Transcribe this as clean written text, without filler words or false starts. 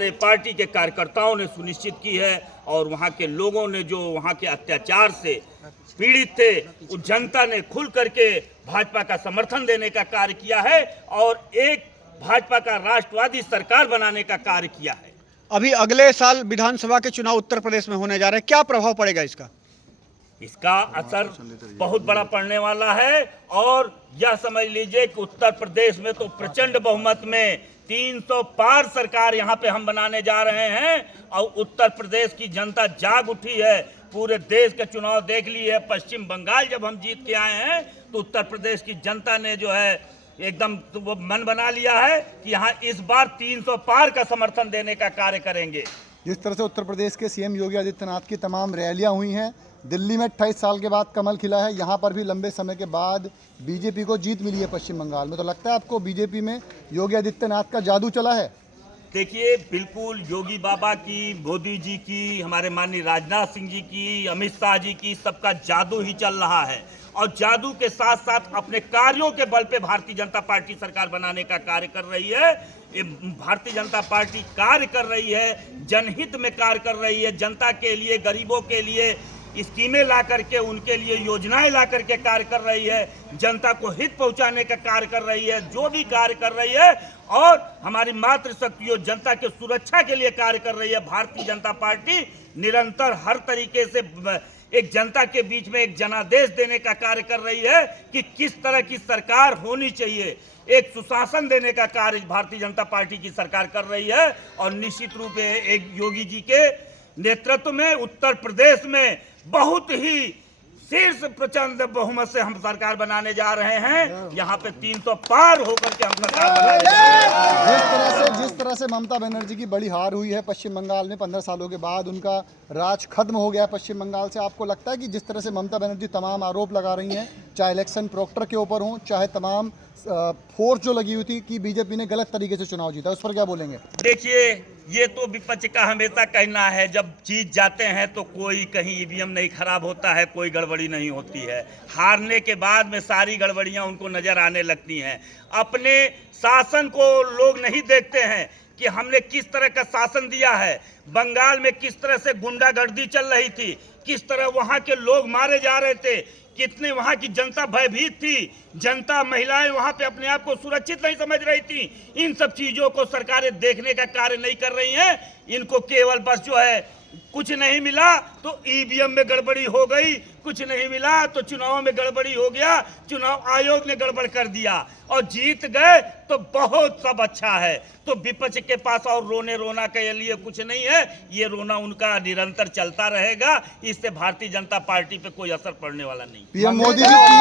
हमारे पार्टी के कार्यकर्ताओं ने सुनिश्चित की है और वहाँ के लोगों ने जो वहाँ के अत्याचार से पीड़ित थे उस जनता ने खुल करके भाजपा का समर्थन देने का कार्य किया है और एक भाजपा का राष्ट्रवादी सरकार बनाने का कार्य किया है। अभी अगले साल विधानसभा के चुनाव उत्तर प्रदेश में होने जा रहे हैं, क्या प्रभाव पड़ेगा इसका? इसका असर बहुत बड़ा पड़ने वाला है और यह समझ लीजिए कि उत्तर प्रदेश में तो प्रचंड बहुमत में 300 पार सरकार यहाँ पे हम बनाने जा रहे हैं और उत्तर प्रदेश की जनता जाग उठी है। पूरे देश के चुनाव देख ली है। पश्चिम बंगाल जब हम जीत के आए हैं तो उत्तर प्रदेश की जनता ने जो है एकदम तो वो मन बना लिया है कि यहाँ इस बार 300 पार का समर्थन देने का कार्य करेंगे। जिस तरह से उत्तर प्रदेश के सीएम योगी आदित्यनाथ की तमाम रैलियां हुई हैं, दिल्ली में 28 साल के बाद कमल खिला है, यहाँ पर भी लंबे समय के बाद बीजेपी को जीत मिली है पश्चिम बंगाल में, तो लगता है आपको बीजेपी में योगी आदित्यनाथ का जादू चला है? देखिए, बिल्कुल योगी बाबा की, मोदी जी की, हमारे माननीय राजनाथ सिंह जी की, अमित शाह जी की, सबका जादू ही चल रहा है और जादू के साथ साथ अपने कार्यों के बल पे भारतीय जनता पार्टी सरकार बनाने का कार्य कर रही है। ये भारतीय जनता पार्टी कार्य कर रही है, जनहित में कार्य कर रही है, जनता के लिए, गरीबों के लिए स्कीमें ला करके, उनके लिए योजनाएं ला करके कार्य कर रही है, जनता को हित पहुंचाने का कार्य कर रही है, जो भी कार्य कर रही है और हमारी मातृशक्तियों जनता के सुरक्षा के लिए कार्य कर रही है। भारतीय जनता पार्टी निरंतर हर तरीके से एक जनता के बीच में एक जनादेश देने का कार्य कर रही है कि किस तरह की सरकार होनी चाहिए। एक सुशासन देने का कार्य भारतीय जनता पार्टी की सरकार कर रही है और निश्चित रूप से एक योगी जी के नेतृत्व में उत्तर प्रदेश में बहुत ही शीर्ष प्रचंड बहुमत से हम सरकार बनाने जा रहे हैं। यहाँ पे 300 पार होकर के हम सरकार बनाने जा रहे हैं। जिस तरह से ममता बनर्जी की बड़ी हार हुई है पश्चिम बंगाल में, 15 सालों के बाद उनका राज खत्म हो गया पश्चिम बंगाल से, आपको लगता है कि जिस तरह से ममता बनर्जी तमाम आरोप लगा रही हैं, चाहे इलेक्शन प्रोक्टर के ऊपर हो, चाहे तमाम फोर्स जो लगी हुई थी कि बीजेपी ने गलत तरीके से चुनाव जीता, उस पर क्या बोलेंगे? देखिए, ये तो विपक्ष का हमेशा कहना है, जब जीत जाते हैं तो कोई कहीं ईवीएम नहीं खराब होता है, कोई गड़बड़ी नहीं होती है। हारने के बाद में सारी गड़बड़ियां उनको नजर आने लगती हैं। अपने शासन को लोग नहीं देखते हैं कि हमने किस तरह का शासन दिया है। बंगाल में किस तरह से गुंडागर्दी चल रही थी, किस तरह वहां के लोग मारे जा रहे थे, कितने वहां की जनता भयभीत थी, जनता, महिलाएं वहां पे अपने आप को सुरक्षित नहीं समझ रही थी। इन सब चीजों को सरकारें देखने का कार्य नहीं कर रही हैं। इनको केवल बस जो है कुछ नहीं मिला तो ईवीएम में गड़बड़ी हो गई, कुछ नहीं मिला तो चुनाव में गड़बड़ी हो गया, चुनाव आयोग ने गड़बड़ कर दिया और जीत गए तो बहुत सब अच्छा है। तो विपक्ष के पास और रोना के लिए कुछ नहीं है, ये रोना उनका निरंतर चलता रहेगा। इससे भारतीय जनता पार्टी पे कोई असर पड़ने वाला नहीं। पीएम मोदी भी